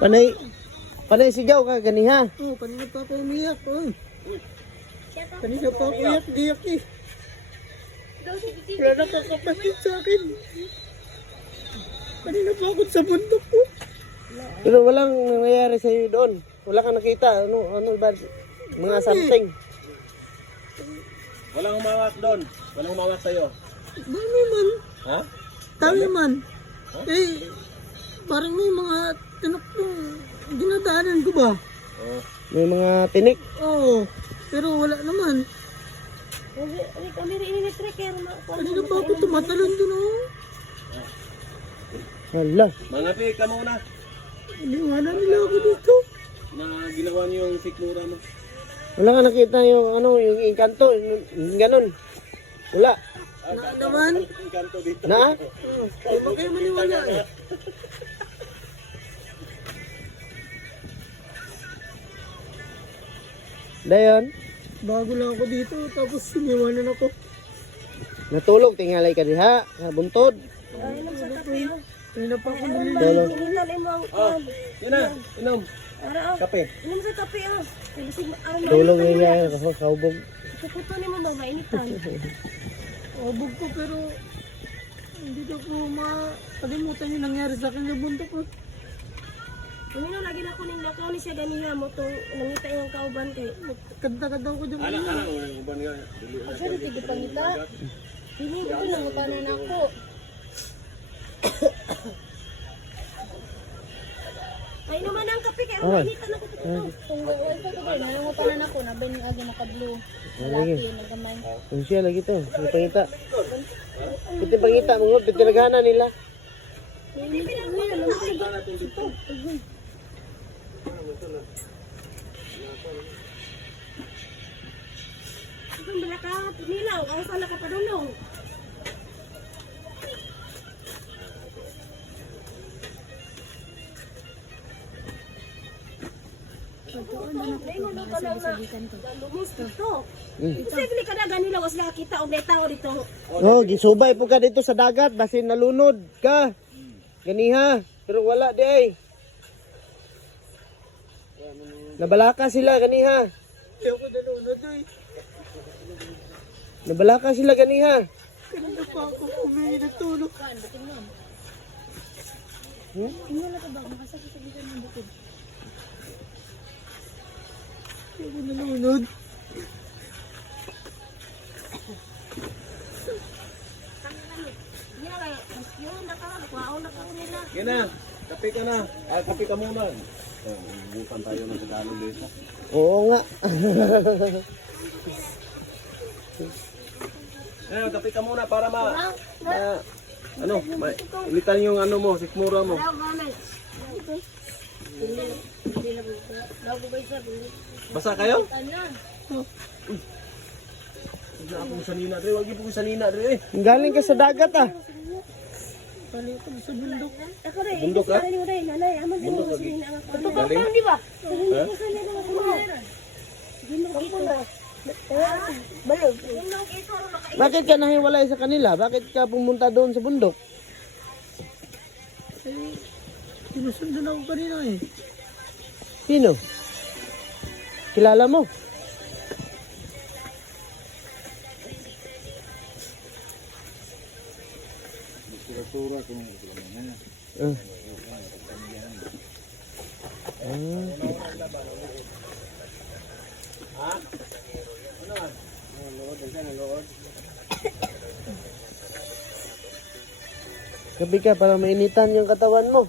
Panay sigaw ka ganiha. Oh, kanina pa ako umiyak. Oh. Kanina pa ako iyak-iyak eh. Wala nakakapatid sa akin. Kanina pa ako sa bundok po. Pero walang nangyayari sa iyo doon. Wala kang nakita. Ano ba? Mga something. Walang umawak doon. Walang umawak sa'yo. Dami man. Ha? Dami man. Eh, parang may mga tinok yung dinadaanan ko ba? Oh. May mga tinik. Oo. Pero wala naman. Kanina pa ako tumatalon doon oh. Hala. Mangapi ka muna. Iniwanan nila ako dito. Na ginawa niyo yung sikmura mo. Wala kang nakita yung yung inkanto. Yung ganun. Wala. Naman. Kanto dito. Na? Ay, ba kayo maniwala eh. Dayon. Bago lang ako dito, tapos siniwanan ako. Natulog. Tingalay ka diha. Sa buntod. Kanina pa ako nalilito. Tulog. Oh, yun na. Inom. Kape. Inom sa kape ah. Tulog niya. Kaubog. Puputo ni mo ba mainitan? Abog ko pero hindi ko po makalimutan yung nangyari sa akin sa bundok ko. Umino lagi na kunin na ko ni siya ganiha mo to nangita yung kauban kay. Kanta-kanta ko dyan. Anak, uban nga. Asa di tigil pangita? Dili ko nang panon ako. Ay naman ang kape kay mainitan ako to. Kung ito to ba, nangungupanan ako, nabay ni Agi naka-blue. Lalaki, nagamay. Kung siya lagi to. May pangita. Piti pangita. Mga piti naghana nila. Kung bila ka nilaw, ang sala ka padulong. Lumos dito. Posible ka na ganila was nakakita og may tao dito. Oh, gisubay po ka dito sa dagat. Basin nalunod ka. Ganiha. Pero wala di ay. Nabalaka sila ganiha. Hindi ako nalunod eh. Nabalaka sila ganiha. Kanina pa ako humingi ng tulong. Hindi ako nalunod. Yun, nakakuha na ka nila. Yan na. Kape ka na. Kape ka muna. Bukan tayo ng Tagalog dito. Oo nga. Kape ka muna para ilitan yung ano mo, sikmura mo. Basa kayo? Huwag na akong sanina rin. Huwag po sanina rin eh. Galing ka sa dagat ah. Kanina pa sa bundok. Ako rin, Bundok ka? rin mo rin, nanay, aman din mo Bundok kasi lagi. na ako. Galing? Di ba? Ha? Balog. Bakit ka nahiwalay sa kanila? Bakit ka pumunta doon sa bundok? Eh, sinusundan ako kanina eh. Sino? Kilala mo? Ah. Gabi ka para mainitan yung katawan mo.